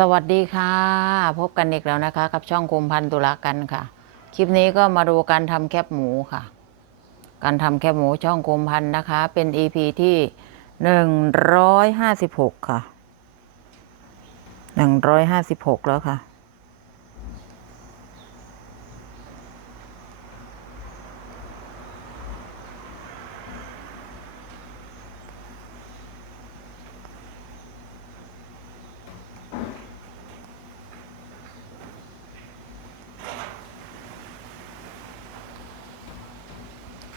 สวัสดีค่ะ พบกันอีกแล้วนะคะ กับช่องคุมพันธุลากันค่ะ คลิปนี้ก็มาดูการทำแคบหมูค่ะ การทำแคบหมูช่องคุมพันนะคะ เป็น EP ที่หนึ่งร้อยห้าสิบหกค่ะหนึ่งร้อยห้าสิบหกแล้วค่ะ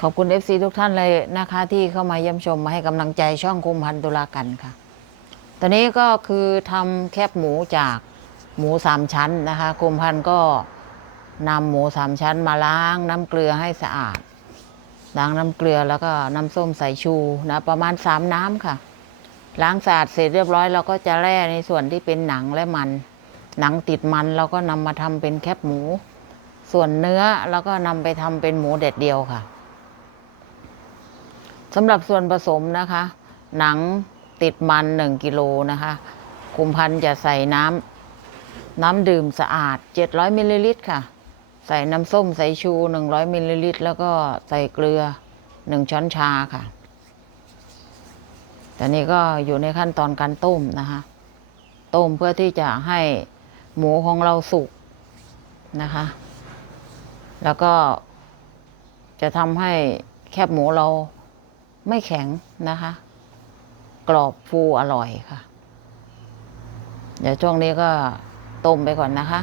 ขอบคุณ FC ทุกท่านเลยนะคะ ที่เข้ามาเยี่ยมชมมาให้กำลังใจช่องคุมพันตุลากันค่ะ ตอนนี้ก็คือทำแคบหมูจากหมูสามชั้นนะคะคุมพันก็นำหมูสามชั้นมาล้างน้ำเกลือให้สะอาดล้างน้ำเกลือแล้วก็น้ำส้มสายชูนะประมาณสามน้ำค่ะ ล้างสะอาดเสร็จเรียบร้อยเราก็จะแล่ในส่วนที่เป็นหนังและมัน หนังติดมันเราก็นำมาทำเป็นแคบหมู ส่วนเนื้อเราก็นำไปทำเป็นหมูเด็ดเดียวค่ะ สำหรับส่วนผสมนะคะ หนังติดมันหนึ่งกิโลนะคะคุมพันธ์จะใส่น้ำน้ำดื่มสะอาด 700มิลลิลิตรค่ะ ใส่น้ำส้มสายชู 100มิลลิลิตรแล้วก็ใส่เกลือ 1 ช้อนชาค่ะแต่นี่ก็อยู่ในขั้นตอนการต้มนะคะ ต้มเพื่อที่จะให้หมูของเราสุกนะคะ แล้วก็จะทำให้แคบหมูเรา ไม่แข็งนะคะ กรอบฟูอร่อยค่ะ เดี๋ยวช่วงนี้ก็ต้มไปก่อนนะคะ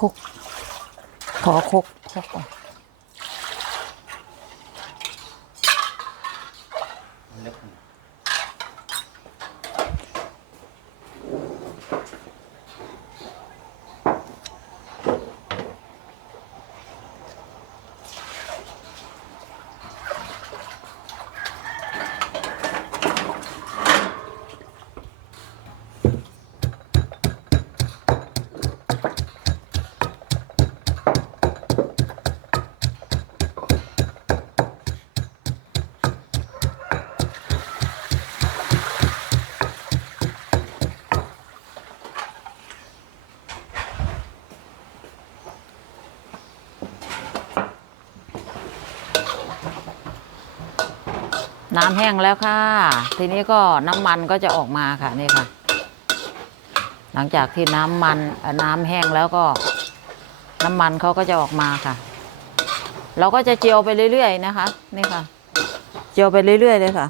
คกขอคกคกก่อน น้ำแห้งแล้วค่ะ ทีนี้ก็น้ำมันก็จะออกมาค่ะนี่ค่ะ หลังจากที่น้ำมันน้ำแห้งแล้วก็ น้ำมันเขาก็จะออกมาค่ะ เราก็จะเจียวไปเรื่อยๆนะคะ นี่ค่ะ เจียวไปเรื่อยๆเลยค่ะ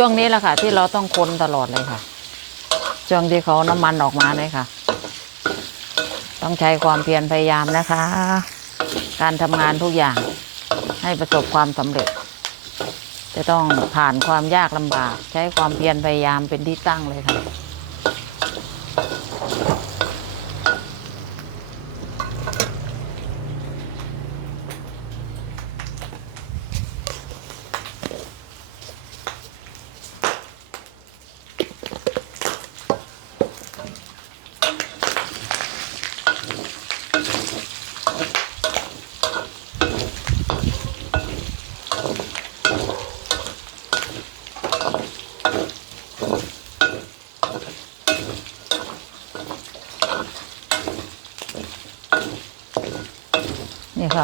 ช่วงนี้แหละค่ะ ที่เราต้องคนตลอดเลยค่ะ ช่วงที่เขาน้ำมันออกมาเลยค่ะ ต้องใช้ความเพียรพยายามนะคะ การทำงานทุกอย่างให้ประสบความสำเร็จ จะต้องผ่านความยากลำบาก ใช้ความเพียรพยายามเป็นที่ตั้งเลยค่ะ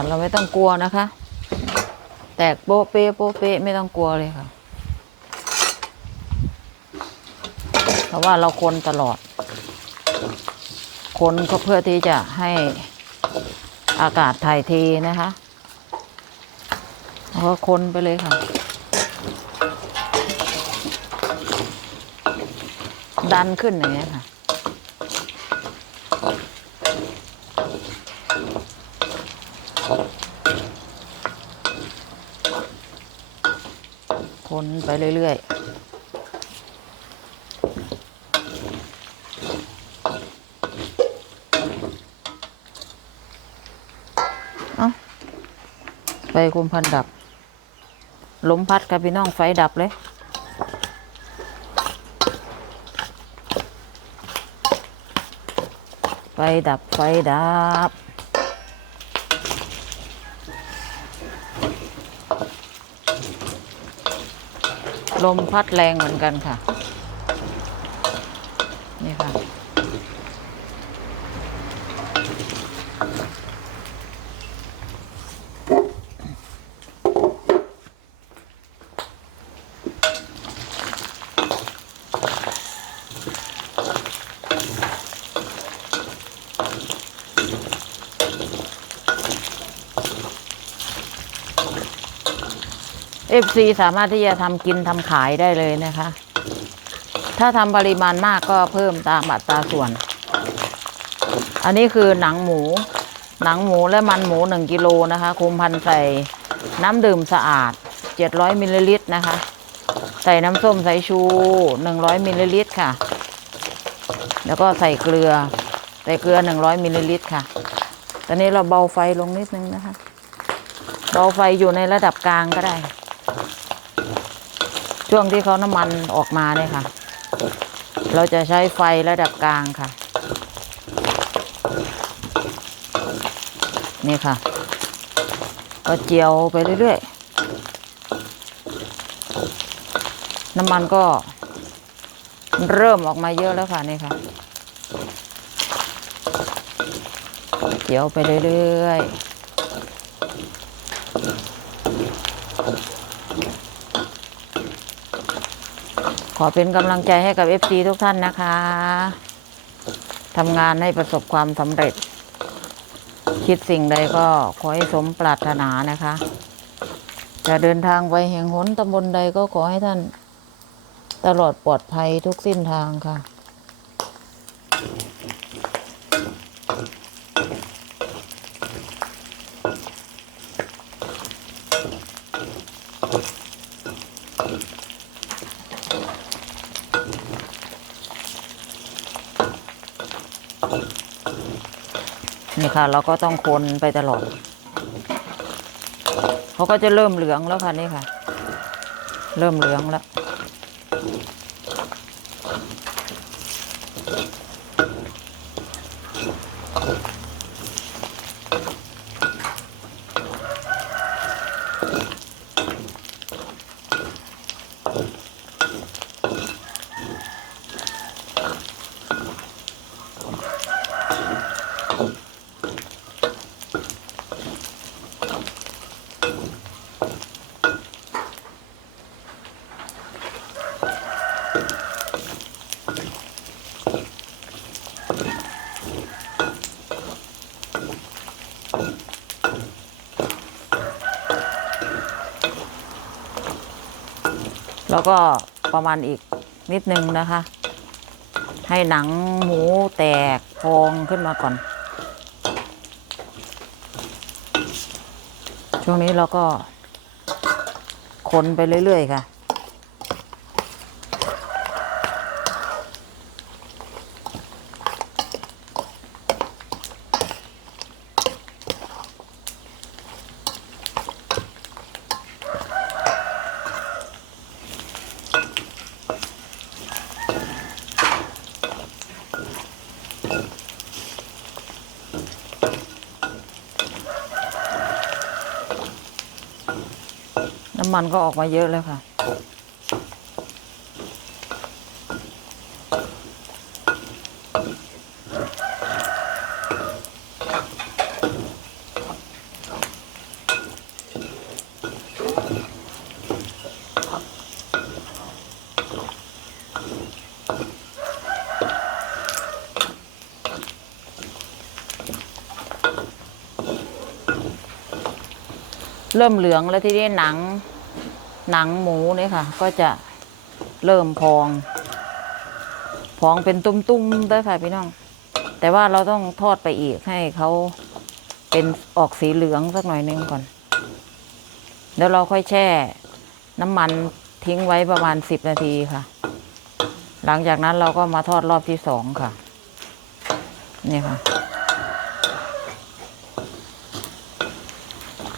เราไม่ต้องกลัวนะคะ แตกโป๊ะเป๊ะโป๊ะเป๊ะไม่ต้องกลัวเลยค่ะ เพราะว่าเราคนตลอด คนก็เพื่อที่จะให้อากาศถ่ายเทนะคะแล้วก็คนไปเลยค่ะ ดันขึ้นอย่างเงี้ยค่ะ นไปเรื่อยๆ เอาไปคุมพันดับ ลมพัดกับพี่น้องไฟดับเลยไฟดับ ไฟดับ ลมพัดแรงเหมือนกันค่ะ นี่ค่ะ FC สามารถที่จะทำกินทำขายได้เลยนะคะ ถ้าทำปริมาณมากก็เพิ่มตามอัตราส่วน อันนี้คือหนังหมู หนังหมูและมันหมูหนึ่งกิโลนะคะ คุมพันใส่น้ำดื่มสะอาด 700มิลลิลิตรนะคะ ใส่น้ำส้มสายชู 100มิลลิลิตรค่ะ แล้วก็ใส่เกลือ ใส่เกลือ 100มิลลิลิตรค่ะ ตอนนี้เราเบาไฟลงนิดนึงนะคะเบาไฟอยู่ในระดับกลางก็ได้ ช่วงที่เขาน้ำมันออกมาเนี่ยค่ะ เราจะใช้ไฟระดับกลางค่ะ นี่ค่ะ ก็เจียวไปเรื่อยๆ น้ำมันก็เริ่มออกมาเยอะแล้วค่ะนี่ค่ะ เจียวไปเรื่อยๆ อเป็นกำลังใจให้กับ FC ทุกท่านนะคะทำงานให้ประสบความสำเร็จ คิดสิ่งใดก็ขอให้สมปรารถนานะคะ จะเดินทางไปแห่งหนตำบลใดก็ขอให้ท่าน ตลอดปลอดภัยทุกสิ้นทางค่ะ นี่ค่ะ เราก็ต้องคนไปตลอดเขาก็จะเริ่มเหลืองแล้วค่ะนี่ค่ะ เริ่มเหลืองแล้ว แล้วก็ประมาณอีกนิดนึงนะคะ ให้หนังหมูแตกพองขึ้นมาก่อน ช่วงนี้เราก็คนไปเรื่อยๆค่ะำมันก็ออกมาเยอะแล้วค่ะ เริ่มเหลืองแล้วทีนี้หนัง หนังหมูเนี่ยค่ะ ก็จะเริ่มพอง พองเป็นตุ้มๆด้วยค่ะพี่น้อง แต่ว่าเราต้องทอดไปอีกให้เขาเป็นออกสีเหลืองสักหน่อยนึงก่อน แล้วเราค่อยแช่น้ำมันทิ้งไว้ประมาณสิบนาทีค่ะ หลังจากนั้นเราก็มาทอดรอบที่สองค่ะ นี่ค่ะ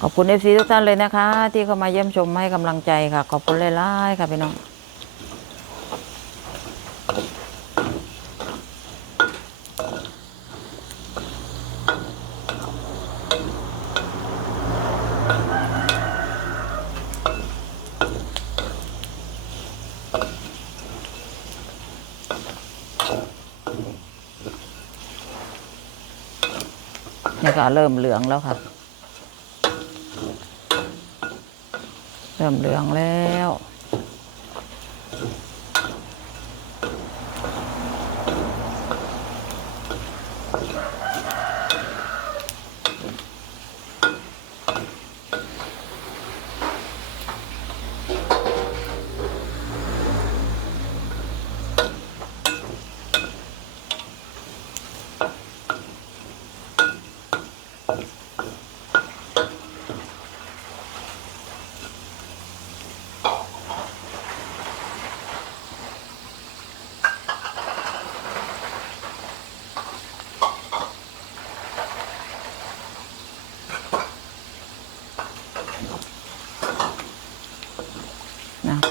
ขอบคุณเอฟซีทุกท่านเลยนะคะ ที่เข้ามาเยี่ยมชมให้กำลังใจค่ะ ขอบคุณหลายๆค่ะพี่น้องนี่ก็เริ่มเหลืองแล้วค่ะ เริ่มเหลืองแล้ว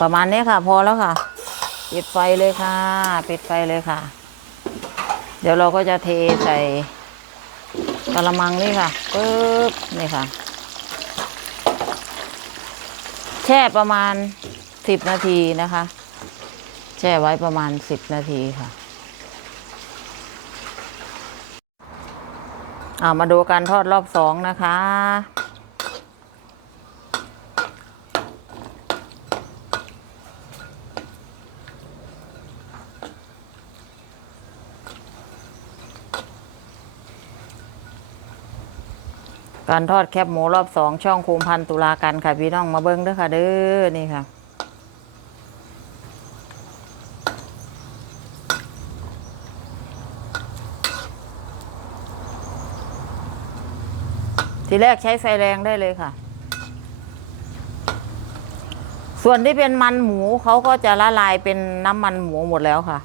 ประมาณนี้ค่ะ พอแล้วค่ะ ปิดไฟเลยค่ะ ปิดไฟเลยค่ะ เดี๋ยวเราก็จะเทใส่กระมังนี่ค่ะปึ๊บนี่ค่ะ แช่ประมาณสิบนาทีนะคะ แช่ไว้ประมาณสิบนาทีค่ะามาดูการทอดรอบสองนะคะ การทอดแคบหมูรอบสองช่องคุมพันตุลากันค่ะพี่น้องมาเบิ้งเด้อค่ะเด้อนี่ค่ะ ทีแรกใช้ไฟแรงได้เลยค่ะ ส่วนที่เป็นมันหมูเขาก็จะละลายเป็นน้ำมันหมูหมดแล้วค่ะ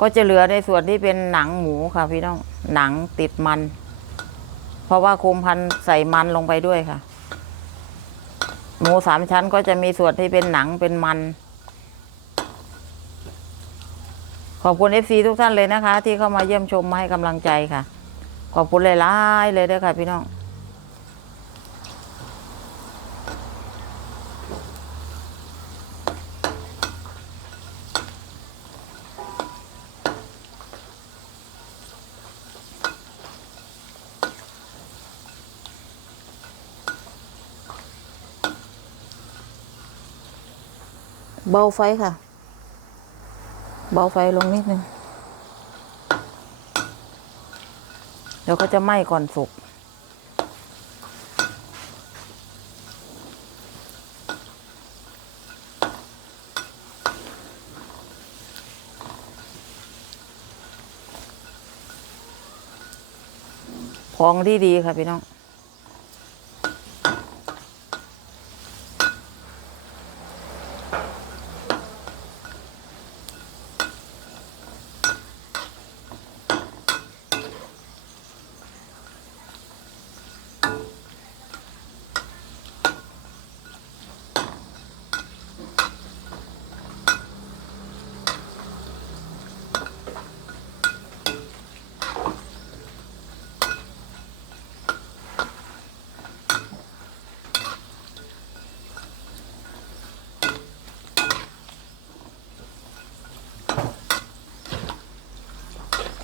ก็จะเหลือในส่วนที่เป็นหนังหมูค่ะพี่น้องหนังติดมัน เพราะว่าคุมพันใส่มันลงไปด้วยค่ะ หมูสามชั้นก็จะมีส่วนที่เป็นหนังเป็นมัน ขอบคุณเอฟซีทุกท่านเลยนะคะ ที่เข้ามาเยี่ยมชมมาให้กำลังใจค่ะ ขอบคุณหลายๆเลยด้วยค่ะพี่น้อง เบาไฟค่ะ เบาไฟลงนิดนึง เดี๋ยวก็จะไหม้ก่อนสุก ของที่ดีค่ะพี่น้อง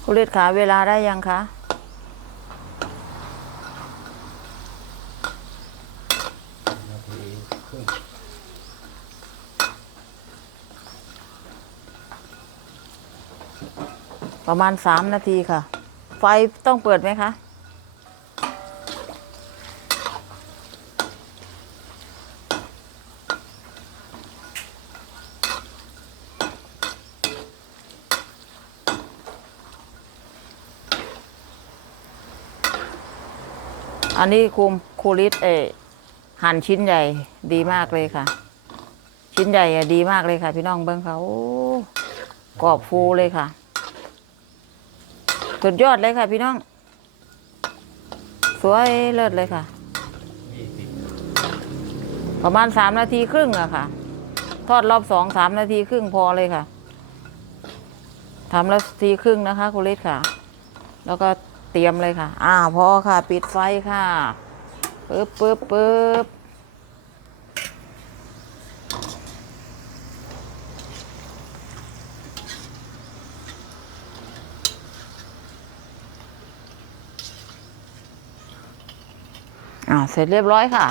คุณฤทธิ์ขาเวลาได้ยังคะนาทีครึ่งประมาณสามนาทีค่ะ ไฟต้องเปิดไหมคะ อันนี้ครูครูริสเอหั่นชิ้นใหญ่ดีมากเลยค่ะ ชิ้นใหญ่ดีมากเลยค่ะ พี่น้องเบิ้งเขากรอบฟูเลยค่ะ สุดยอดเลยค่ะ พี่น้อง สวยเลิศเลยค่ะ ประมาณสามนาทีครึ่งอะค่ะ ทอดรอบสองสามนาทีครึ่งพอเลยค่ะทำนาทีครึ่งนะคะคุณฤทธิ์ค่ะ แล้วก็ เตรียมเลยค่ะ อ่าพอค่ะ ปิดไฟค่ะปึ๊บปึ๊บปึ๊บอ่าเสร็จเรียบร้อยค่ะ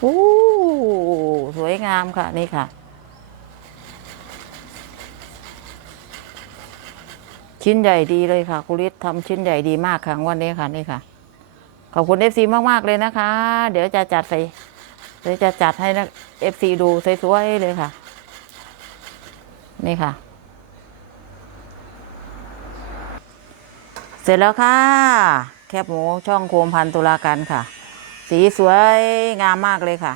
โอ้สวยงามค่ะ นี่ค่ะ ชิ้นใหญ่ดีเลยค่ะคุณฤทธิ์ทำชิ้นใหญ่ดีมากค่ะวันนี้ค่ะนี่ค่ะ ขอบคุณเอฟซีมากๆเลยนะคะ เดี๋ยวจะจัดใส่เดี๋ยวจะจัดให้นะเอฟซีดูสวยๆเลยค่ะ นี่ค่ะ เสร็จแล้วค่ะ แคบหมูช่องโคมพันตุลาการค่ะ สีสวยงามมากเลยค่ะ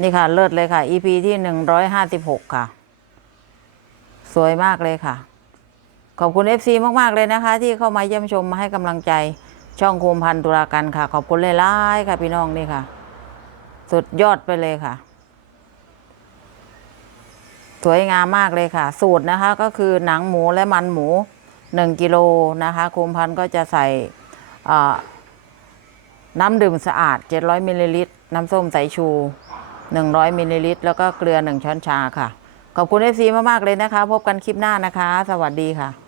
นี่ค่ะเลิศเลยค่ะ EP ที่หนึ่งร้อยห้าสิบหกค่ะ สวยมากเลยค่ะ ขอบคุณ FC มาก ๆ เลยนะคะ ที่เข้ามาเยี่ยมชมมาให้กำลังใจช่องโคมพันตุลากันค่ะ ขอบคุณหลายๆค่ะพี่น้องนี่ค่ะ สุดยอดไปเลยค่ะ สวยงามมากเลยค่ะ สูตรนะคะก็คือหนังหมูและมันหมูหนึ่งกิโลนะคะโคมพันก็จะใส่น้ำดื่มสะอาด 700มิลลิลิตรน้ำส้มสายชู 100มิลลิลิตรแล้วก็เกลือ 1 ช้อนชาค่ะ ขอบคุณเอฟซีมาก ๆ เลยนะคะ พบกันคลิปหน้านะคะ สวัสดีค่ะ